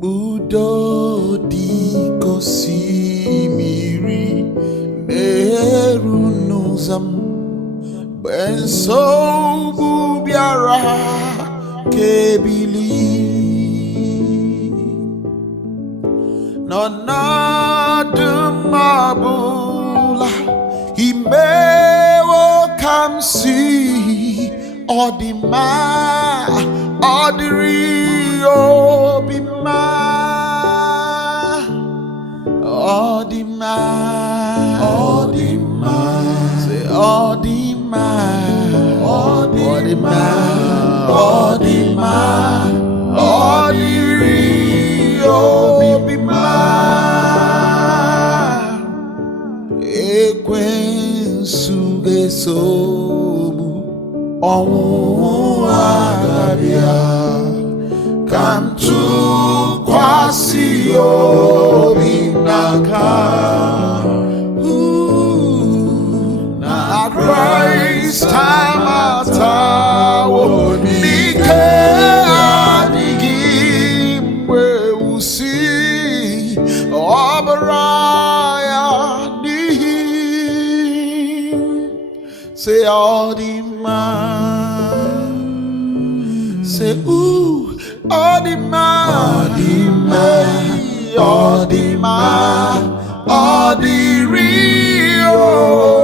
Budo diko simiri neru nuzam benso bubiara kebili nonadumabula imewo kamsi odima odirio bima odima say odima odirio bima ekwensu gesobu agabia kantu kwasi obinaka na Christ time atawo nike adigi mwe usi obaraya nihi say all the man say ooh all the real